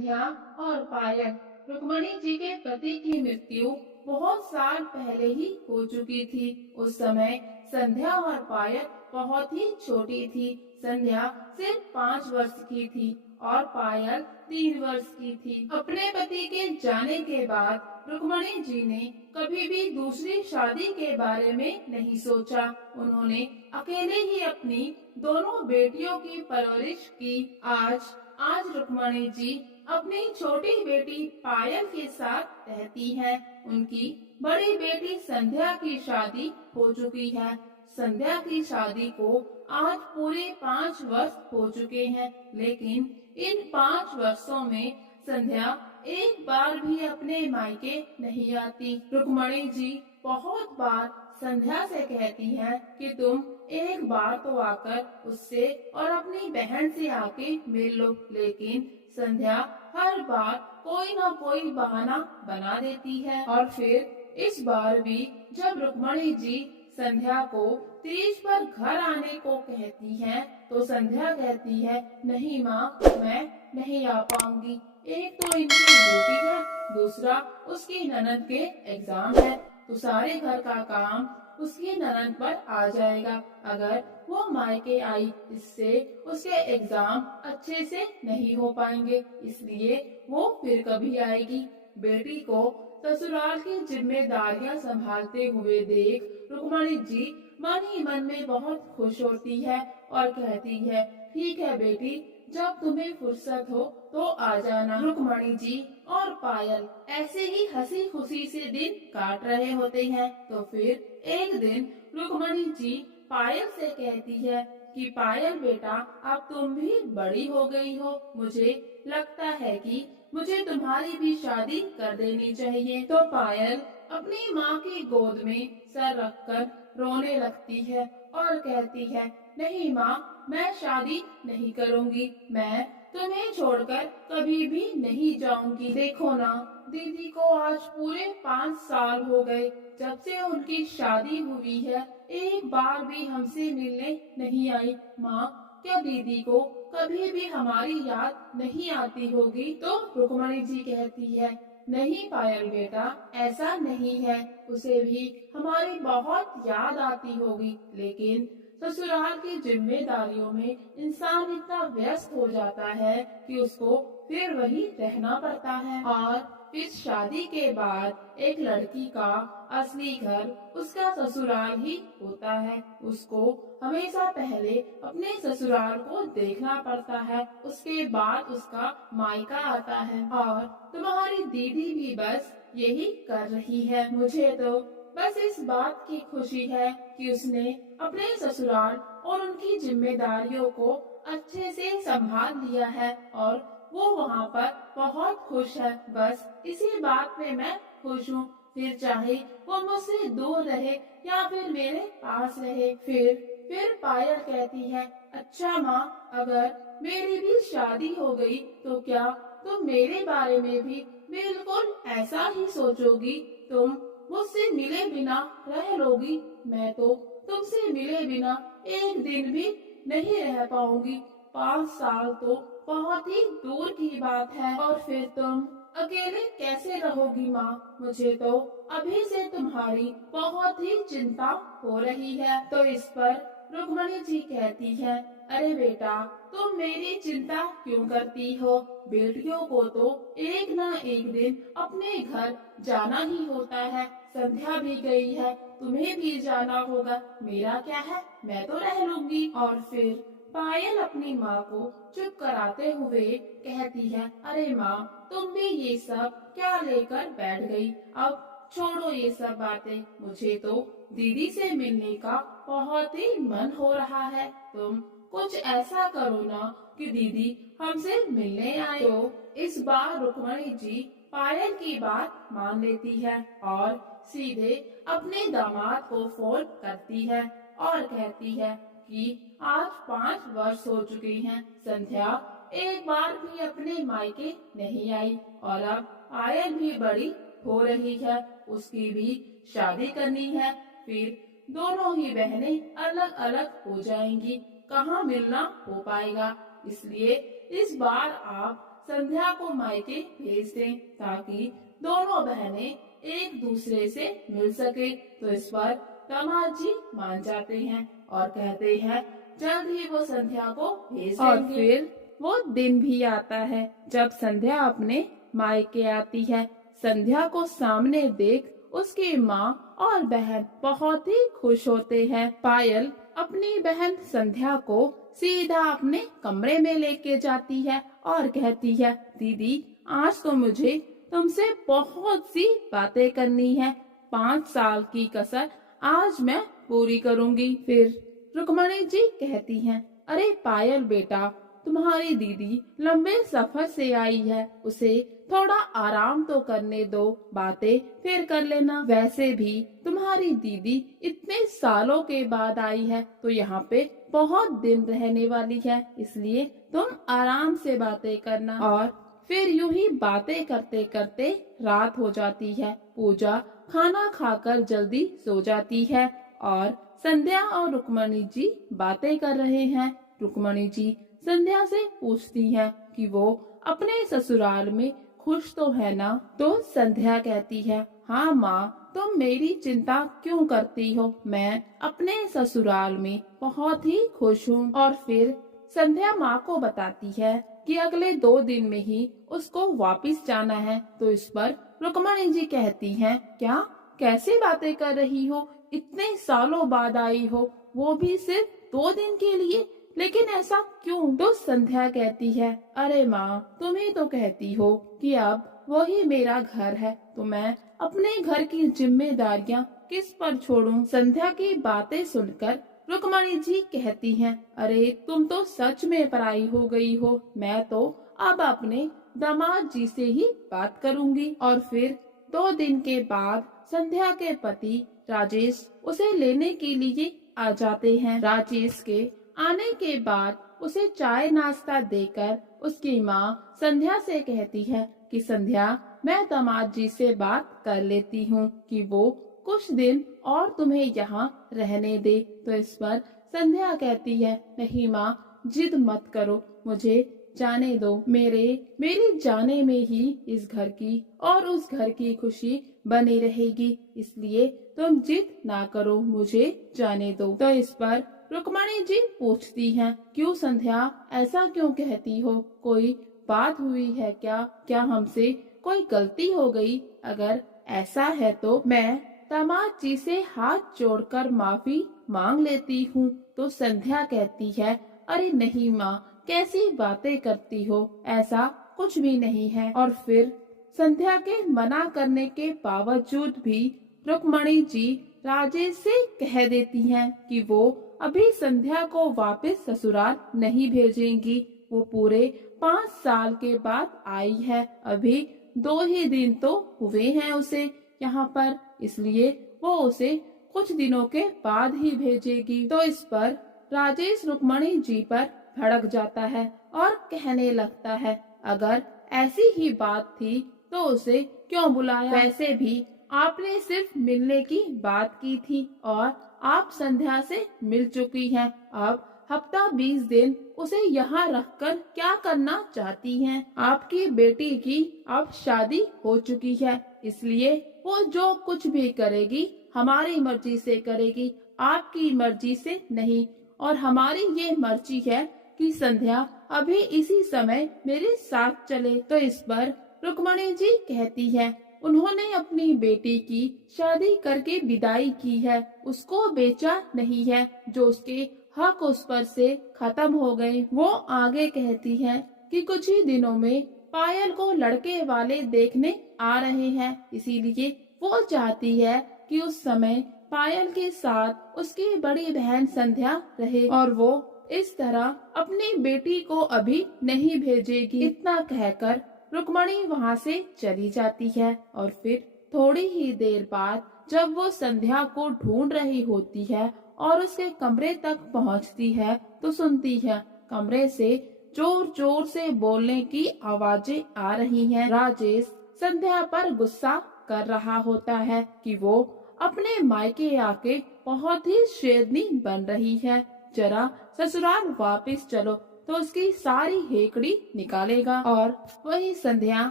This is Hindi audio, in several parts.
संध्या और पायल, रुक्मणी जी के पति की मृत्यु बहुत साल पहले ही हो चुकी थी। उस समय संध्या और पायल बहुत ही छोटी थी। संध्या सिर्फ 5 वर्ष की थी और पायल 3 वर्ष की थी। अपने पति के जाने के बाद रुक्मणी जी ने कभी भी दूसरी शादी के बारे में नहीं सोचा। उन्होंने अकेले ही अपनी दोनों बेटियों की परवरिश की। आज रुक्मणी जी अपनी छोटी बेटी पायल के साथ रहती है। उनकी बड़ी बेटी संध्या की शादी हो चुकी है। संध्या की शादी को आज पूरे 5 वर्ष हो चुके हैं, लेकिन इन 5 वर्षों में संध्या एक बार भी अपने मायके नहीं आती। रुक्मणी जी बहुत बार संध्या से कहती हैं कि तुम एक बार तो आकर उससे और अपनी बहन से आके मिल लो, लेकिन संध्या हर बार कोई न कोई बहाना बना देती है। और फिर इस बार भी जब रुक्मणी जी संध्या को तीज पर घर आने को कहती हैं, तो संध्या कहती है, नहीं माँ, मैं नहीं आ पाऊंगी। एक तो इनकी ड्यूटी है, दूसरा उसकी ननद के एग्जाम है, तो सारे घर का काम उसकी ननद पर आ जाएगा। अगर वो मायके आई, इससे उसके एग्जाम अच्छे से नहीं हो पाएंगे, इसलिए वो फिर कभी आएगी। बेटी को ससुराल की जिम्मेदारियां संभालते हुए देख रुक्मणी जी मन ही मन में बहुत खुश होती है और कहती है, ठीक है बेटी, जब तुम्हें फुर्सत हो तो आ जाना। रुक्मणी जी और पायल ऐसे ही हंसी खुशी से दिन काट रहे होते हैं। तो फिर एक दिन रुक्मणी जी पायल से कहती है कि पायल बेटा, अब तुम भी बड़ी हो गई हो, मुझे लगता है कि मुझे तुम्हारी भी शादी कर देनी चाहिए। तो पायल अपनी माँ की गोद में सर रखकर रोने लगती है और कहती है, नहीं माँ, मैं शादी नहीं करूँगी, मैं तुम्हें छोड़कर कभी भी नहीं जाऊंगी। देखो ना, दीदी को आज पूरे 5 साल हो गए जब से उनकी शादी हुई है, एक बार भी हमसे मिलने नहीं आई। माँ, क्या दीदी को कभी भी हमारी याद नहीं आती होगी? तो रुक्मणी जी कहती है, नहीं पायल बेटा, ऐसा नहीं है, उसे भी हमारी बहुत याद आती होगी, लेकिन ससुराल की जिम्मेदारियों में इंसान इतना व्यस्त हो जाता है कि उसको फिर वही रहना पड़ता है। और इस शादी के बाद एक लड़की का असली घर उसका ससुराल ही होता है। उसको हमेशा पहले अपने ससुराल को देखना पड़ता है, उसके बाद उसका मायका आता है। और तुम्हारी दीदी भी बस यही कर रही है। मुझे तो बस इस बात की खुशी है कि उसने अपने ससुराल और उनकी जिम्मेदारियों को अच्छे से संभाल लिया है और वो वहाँ पर बहुत खुश है। बस इसी बात में मैं खुश हूँ, फिर चाहे वो मुझसे दूर रहे या फिर मेरे पास रहे। फिर पायल कहती है, अच्छा माँ, अगर मेरी भी शादी हो गई तो क्या तुम मेरे बारे में भी बिल्कुल ऐसा ही सोचोगी? तुम मुझसे मिले बिना रह लोगी? मैं तो तुमसे मिले बिना एक दिन भी नहीं रह पाऊंगी। 5 साल तो बहुत ही दूर की बात है। और फिर तुम अकेले कैसे रहोगी माँ? मुझे तो अभी से तुम्हारी बहुत ही चिंता हो रही है। तो इस पर रुक्मणी जी कहती है, अरे बेटा, तुम मेरी चिंता क्यों करती हो? बेटियों को तो एक न एक दिन अपने घर जाना ही होता है। संध्या भी गई है, तुम्हें भी जाना होगा, मेरा क्या है, मैं तो रह लूंगी। और फिर पायल अपनी माँ को चुप कराते हुए कहती है, अरे माँ, तुम भी ये सब क्या लेकर बैठ गई? अब छोड़ो ये सब बातें, मुझे तो दीदी से मिलने का बहुत ही मन हो रहा है। तुम कुछ ऐसा करो ना कि दीदी हमसे मिलने आए। तो इस बार रुक्मणी जी पायल की बात मान लेती है और सीधे अपने दामाद को फोन करती है और कहती है कि आज 5 वर्ष हो चुके हैं, संध्या एक बार भी अपने मायके नहीं आई और अब पायल भी बड़ी हो रही है, उसकी भी शादी करनी है। फिर दोनों ही बहनें अलग अलग हो जाएंगी, कहाँ मिलना हो पाएगा? इसलिए इस बार आप संध्या को मायके भेज दें ताकि दोनों बहनें एक दूसरे से मिल सके। तो इस पर दामाद जी मान जाते हैं और कहते हैं जल्द ही वो संध्या को भेज देंगे। और फिर वो दिन भी आता है जब संध्या अपने मायके आती है। संध्या को सामने देख उसकी माँ और बहन बहुत ही खुश होते हैं। पायल अपनी बहन संध्या को सीधा अपने कमरे में लेके जाती है और कहती है दीदी आज तो मुझे तुमसे बहुत सी बातें करनी है। 5 साल की कसर आज मैं पूरी करूंगी। फिर रुक्मणी जी कहती हैं अरे पायल बेटा तुम्हारी दीदी लंबे सफर से आई है, उसे थोड़ा आराम तो करने दो, बातें फिर कर लेना। वैसे भी तुम्हारी दीदी इतने सालों के बाद आई है तो यहाँ पे बहुत दिन रहने वाली है, इसलिए तुम आराम से बातें करना। और फिर यूं ही बातें करते करते रात हो जाती है। पूजा खाना खाकर जल्दी सो जाती है और संध्या और रुक्मणी जी बातें कर रहे हैं। रुक्मणी जी संध्या से पूछती हैं कि वो अपने ससुराल में खुश तो है ना? तो संध्या कहती है हाँ माँ, तुम मेरी चिंता क्यों करती हो, मैं अपने ससुराल में बहुत ही खुश हूँ। और फिर संध्या माँ को बताती है कि अगले 2 दिन में ही उसको वापस जाना है। तो इस पर रुक्मणी जी कहती हैं क्या, कैसे बातें कर रही हो, इतने सालों बाद आई हो, वो भी सिर्फ 2 दिन के लिए, लेकिन ऐसा क्यों? तो संध्या कहती है अरे माँ तुम ही तो कहती हो कि अब वही मेरा घर है, तो मैं अपने घर की जिम्मेदारियाँ किस पर छोड़ूं? संध्या की बातें सुनकर रुक्मणी जी कहती हैं अरे तुम तो सच में पराई हो गई हो, मैं तो अब अपने दामाद जी से ही बात करूंगी। और फिर 2 दिन के बाद संध्या के पति राजेश उसे लेने के लिए आ जाते हैं। राजेश के आने के बाद उसे चाय नाश्ता देकर उसकी माँ संध्या से कहती है कि संध्या मैं दामाद जी से बात कर लेती हूँ कि वो कुछ दिन और तुम्हें यहाँ रहने दे। तो इस पर संध्या कहती है नहीं माँ, जिद मत करो, मुझे जाने दो, मेरी जाने में ही इस घर की और उस घर की खुशी बनी रहेगी, इसलिए तुम जिद ना करो, मुझे जाने दो। तो इस पर रुक्मणी जी पूछती हैं क्यों संध्या, ऐसा क्यों कहती हो, कोई बात हुई है क्या, क्या हमसे कोई गलती हो गई? अगर ऐसा है तो मैं दामाद जी से हाथ जोड़कर माफी मांग लेती हूँ। तो संध्या कहती है अरे नहीं माँ, कैसी बातें करती हो, ऐसा कुछ भी नहीं है। और फिर संध्या के मना करने के बावजूद भी रुक्मणी जी राजेश से कह देती हैं कि वो अभी संध्या को वापस ससुराल नहीं भेजेंगी, वो पूरे 5 साल के बाद आई है, अभी 2 ही दिन तो हुए हैं उसे यहाँ पर, इसलिए वो उसे कुछ दिनों के बाद ही भेजेगी। तो इस पर राजेश रुक्मणी जी पर भड़क जाता है और कहने लगता है अगर ऐसी ही बात थी तो उसे क्यों बुलाया, वैसे भी आपने सिर्फ मिलने की बात की थी और आप संध्या से मिल चुकी हैं, अब हफ्ता 20 दिन उसे यहाँ रखकर क्या करना चाहती हैं? आपकी बेटी की अब शादी हो चुकी है, इसलिए वो जो कुछ भी करेगी हमारी मर्जी से करेगी, आपकी मर्जी से नहीं। और हमारी ये मर्जी है कि संध्या अभी इसी समय मेरे साथ चले। तो इस पर रुक्मणी जी कहती है उन्होंने अपनी बेटी की शादी करके विदाई की है, उसको बेचा नहीं है, जो उसके हक उस पर से खत्म हो गए। वो आगे कहती है कि कुछ ही दिनों में पायल को लड़के वाले देखने आ रहे हैं, इसीलिए वो चाहती है कि उस समय पायल के साथ उसकी बड़ी बहन संध्या रहे और वो इस तरह अपनी बेटी को अभी नहीं भेजेगी। इतना कहकर रुक्मणी वहाँ से चली जाती है। और फिर थोड़ी ही देर बाद जब वो संध्या को ढूंढ रही होती है और उसके कमरे तक पहुँचती है तो सुनती है कमरे से जोर जोर से बोलने की आवाजें आ रही हैं। राजेश संध्या पर गुस्सा कर रहा होता है कि वो अपने मायके आके बहुत ही शेरनी बन रही है, जरा ससुराल वापस चलो। तो उसकी सारी हेकड़ी निकालेगा। और वही संध्या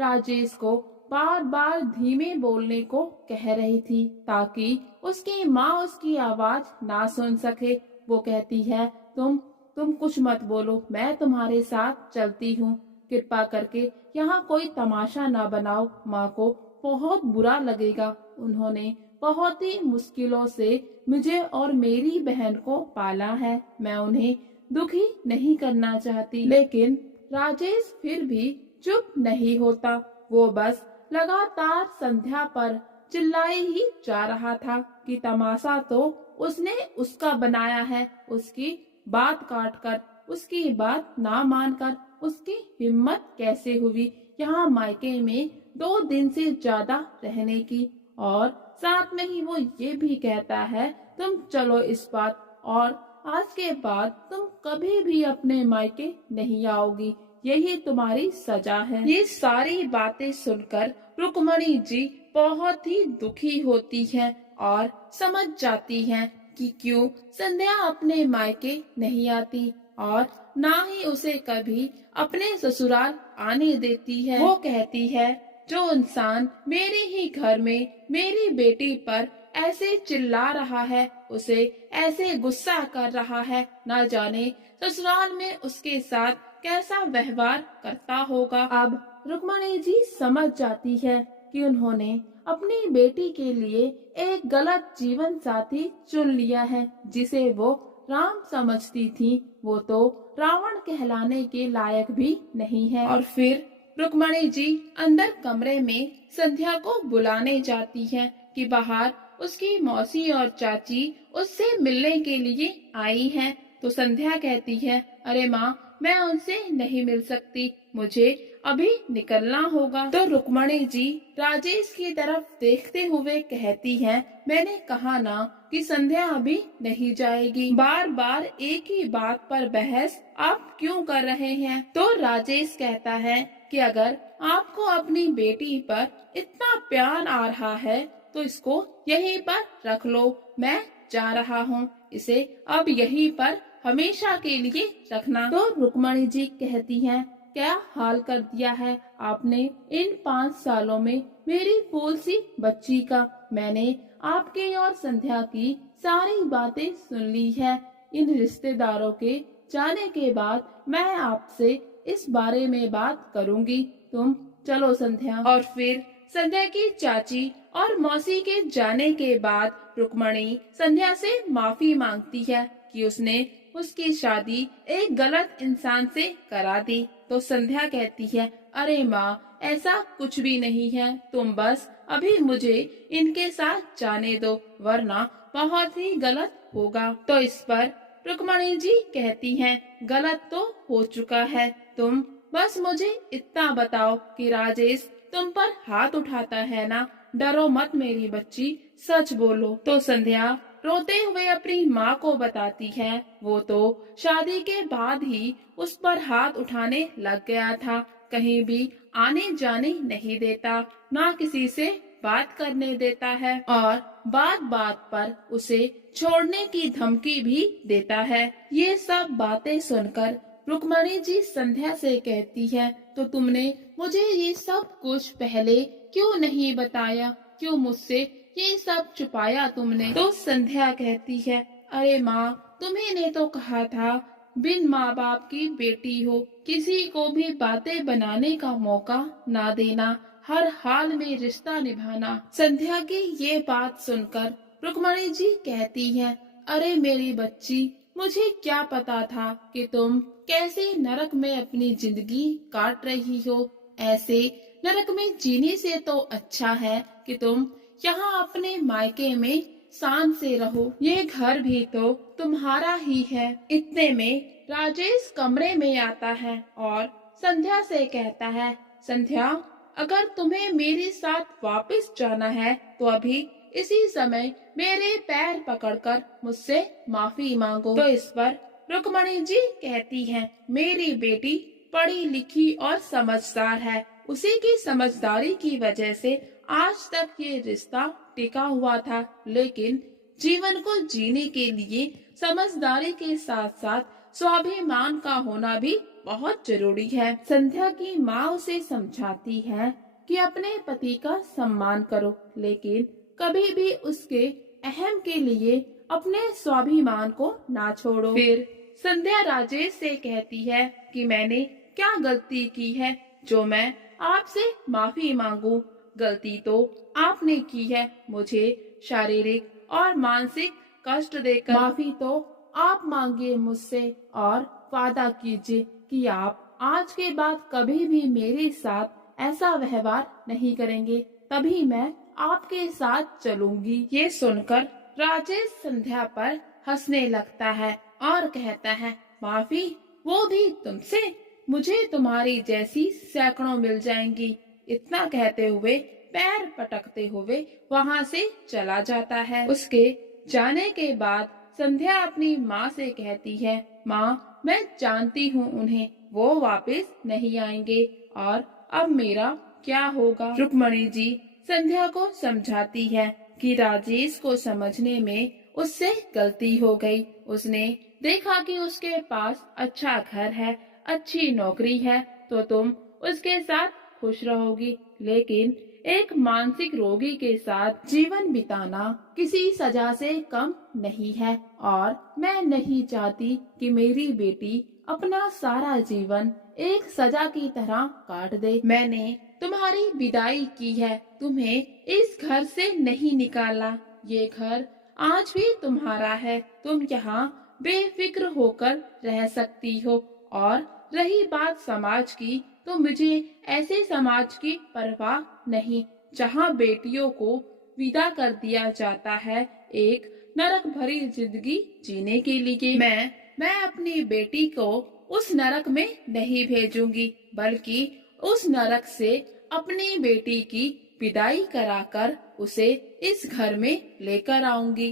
राजेश को बार बार धीमे बोलने को कह रही थी ताकि उसकी माँ उसकी आवाज ना सुन सके। वो कहती है, तुम कुछ मत बोलो, मैं तुम्हारे साथ चलती हूँ। कृपा करके यहाँ कोई तमाशा ना बनाओ, माँ को बहुत बुरा लगेगा। उन्होंने बहुत ही मुश्किलों से मुझे और मेरी बहन को पाला है, मैं उन्हें दुखी नहीं करना चाहती। लेकिन राजेश फिर भी चुप नहीं होता। वो बस लगातार संध्या पर चिल्लाए ही जा रहा था कि तमाशा तो उसने उसका बनाया है। उसकी बात काटकर, उसकी बात ना मानकर उसकी हिम्मत कैसे हुई यहाँ मायके में 2 दिन से ज्यादा रहने की। और साथ में ही वो ये भी कहता है, तुम चलो इस बात, और आज के बाद तुम कभी भी अपने मायके नहीं आओगी, यही तुम्हारी सजा है। ये सारी बातें सुनकर रुक्मणी जी बहुत ही दुखी होती हैं और समझ जाती हैं कि क्यों संध्या अपने मायके नहीं आती और ना ही उसे कभी अपने ससुराल आने देती है। वो कहती है, जो इंसान मेरे ही घर में मेरी बेटी पर ऐसे चिल्ला रहा है, उसे ऐसे गुस्सा कर रहा है, न जाने ससुराल में उसके साथ कैसा व्यवहार करता होगा। अब रुक्मणी जी समझ जाती है कि उन्होंने अपनी बेटी के लिए एक गलत जीवन साथी चुन लिया है। जिसे वो राम समझती थी, वो तो रावण कहलाने के लायक भी नहीं है। और फिर रुक्मणी जी अंदर कमरे में संध्या को बुलाने जाती है कि बाहर उसकी मौसी और चाची उससे मिलने के लिए आई हैं। तो संध्या कहती है, अरे माँ, मैं उनसे नहीं मिल सकती, मुझे अभी निकलना होगा। तो रुक्मणी जी राजेश की तरफ देखते हुए कहती हैं, मैंने कहा ना कि संध्या अभी नहीं जाएगी। बार बार एक ही बात पर बहस आप क्यों कर रहे हैं? तो राजेश कहता है कि अगर आपको अपनी बेटी पर इतना प्यार आ रहा है तो इसको यहीं पर रख लो, मैं जा रहा हूँ, इसे अब यहीं पर हमेशा के लिए रखना। तो रुक्मणी जी कहती हैं, क्या हाल कर दिया है आपने इन 5 सालों में मेरी फूल सी बच्ची का। मैंने आपके और संध्या की सारी बातें सुन ली है। इन रिश्तेदारों के जाने के बाद मैं आपसे इस बारे में बात करूंगी, तुम चलो संध्या। और फिर संध्या की चाची और मौसी के जाने के बाद रुक्मणी संध्या से माफी मांगती है कि उसने उसकी शादी एक गलत इंसान से करा दी। तो संध्या कहती है, अरे माँ, ऐसा कुछ भी नहीं है, तुम बस अभी मुझे इनके साथ जाने दो, वरना बहुत ही गलत होगा। तो इस पर रुक्मणी जी कहती हैं, गलत तो हो चुका है, तुम बस मुझे इतना बताओ कि राजेश तुम पर हाथ उठाता है ना, डरो मत मेरी बच्ची, सच बोलो। तो संध्या रोते हुए अपनी माँ को बताती है, वो तो शादी के बाद ही उस पर हाथ उठाने लग गया था, कहीं भी आने जाने नहीं देता, ना किसी से बात करने देता है और बात बात पर उसे छोड़ने की धमकी भी देता है। ये सब बातें सुनकर रुक्मणी जी संध्या से कहती है, तो तुमने मुझे ये सब कुछ पहले क्यों नहीं बताया, क्यों मुझसे ये सब छुपाया तुमने? तो संध्या कहती है, अरे माँ, तुम्ही ने तो कहा था बिन माँ बाप की बेटी हो, किसी को भी बातें बनाने का मौका ना देना, हर हाल में रिश्ता निभाना। संध्या की ये बात सुनकर रुक्मणी जी कहती हैं, अरे मेरी बच्ची, मुझे क्या पता था कि तुम कैसे नरक में अपनी जिंदगी काट रही हो। ऐसे नरक में जीने से तो अच्छा है कि तुम यहाँ अपने मायके में शान से रहो, ये घर भी तो तुम्हारा ही है। इतने में राजेश कमरे में आता है और संध्या से कहता है, संध्या, अगर तुम्हें मेरे साथ वापस जाना है तो अभी इसी समय मेरे पैर पकड़कर मुझसे माफी मांगो। तो इस पर रुक्मणी जी कहती हैं, मेरी बेटी पढ़ी लिखी और समझदार है, उसी की समझदारी की वजह से आज तक ये रिश्ता टिका हुआ था। लेकिन जीवन को जीने के लिए समझदारी के साथ साथ स्वाभिमान का होना भी बहुत जरूरी है। संध्या की माँ उसे समझाती है कि अपने पति का सम्मान करो, लेकिन कभी भी उसके अहम के लिए अपने स्वाभिमान को ना छोड़ो। फिर संध्या राजेश से कहती है कि मैंने क्या गलती की है जो मैं आपसे माफी मांगू। गलती तो आपने की है, मुझे शारीरिक और मानसिक कष्ट देकर। माफी तो आप मांगिए मुझसे और वादा कीजिए कि आप आज के बाद कभी भी मेरे साथ ऐसा व्यवहार नहीं करेंगे, तभी मैं आपके साथ चलूंगी। ये सुनकर राजेश संध्या पर हंसने लगता है और कहता है, माफी, वो भी तुमसे? मुझे तुम्हारी जैसी सैकड़ों मिल जाएंगी। इतना कहते हुए पैर पटकते हुए वहाँ से चला जाता है। उसके जाने के बाद संध्या अपनी माँ से कहती है, माँ, मैं जानती हूँ उन्हें, वो वापस नहीं आएंगे और अब मेरा क्या होगा। रुक्मणी जी संध्या को समझाती है कि राजेश को समझने में उससे गलती हो गई। उसने देखा कि उसके पास अच्छा घर है, अच्छी नौकरी है, तो तुम उसके साथ खुश रहोगी, लेकिन एक मानसिक रोगी के साथ जीवन बिताना किसी सजा से कम नहीं है और मैं नहीं चाहती कि मेरी बेटी अपना सारा जीवन एक सजा की तरह काट दे। मैंने तुम्हारी विदाई की है, तुम्हें इस घर से नहीं निकाला। ये घर आज भी तुम्हारा है, तुम यहाँ बेफिक्र होकर रह सकती हो। और रही बात समाज की, तो मुझे ऐसे समाज की परवाह नहीं जहाँ बेटियों को विदा कर दिया जाता है एक नरक भरी जिंदगी जीने के लिए। मैं अपनी बेटी को उस नरक में नहीं भेजूंगी, बल्कि उस नरक से अपनी बेटी की विदाई कराकर उसे इस घर में लेकर आऊंगी।